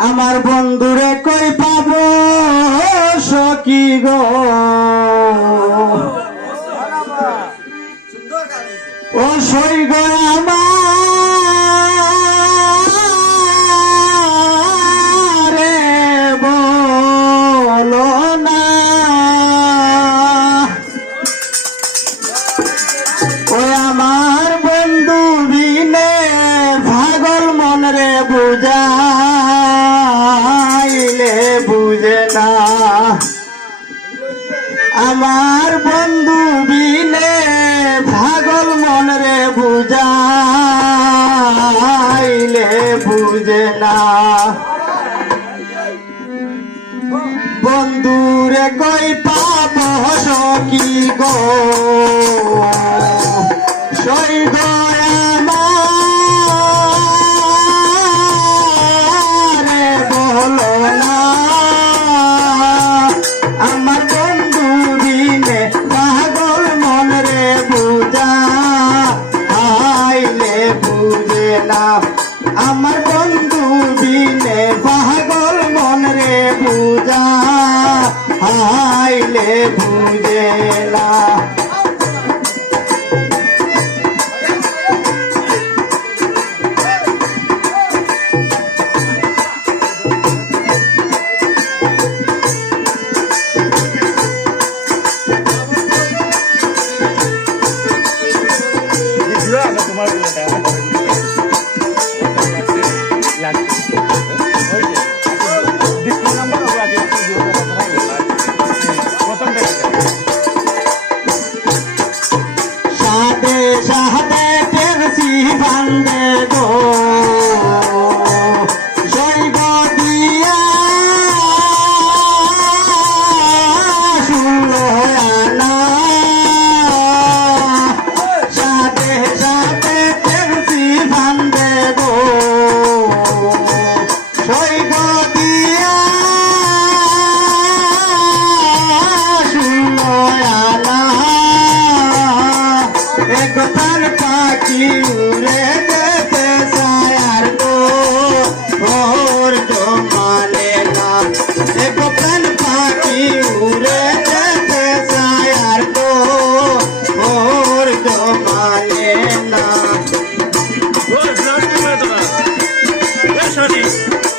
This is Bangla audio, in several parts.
আমার বন্ধুরে কই পাব সকি গো? ও সই গো আমার আমার বন্ধু বিনে ভাগল মন রে বুঝাইলে বুঝে না। বন্ধুরে কই পাপ কি গো? সই গো पूजेला বান্ধে গো। Xandice.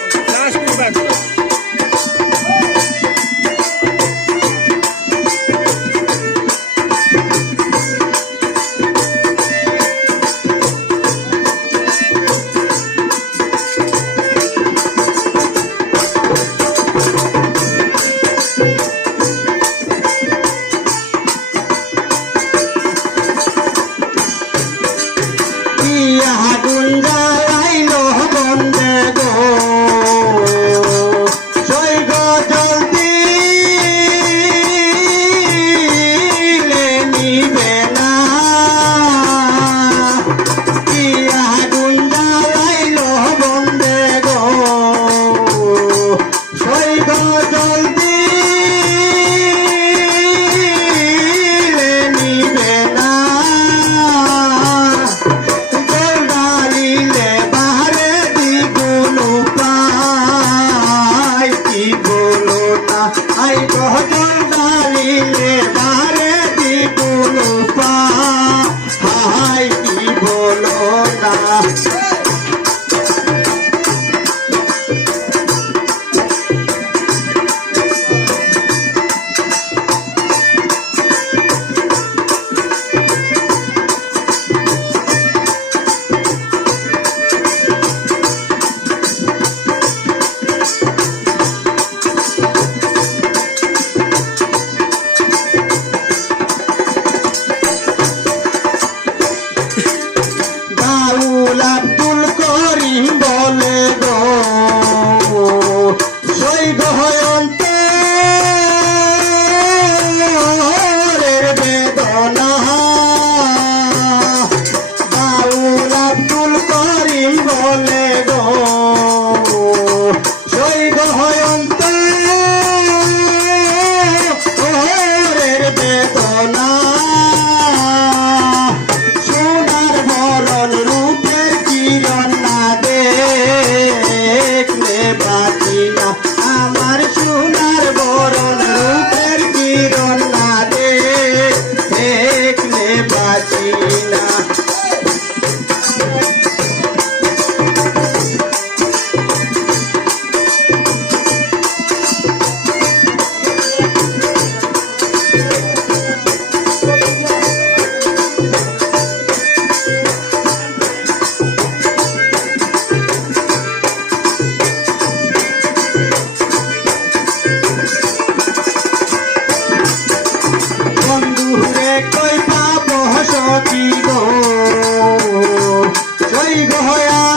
mi. বলে হয়া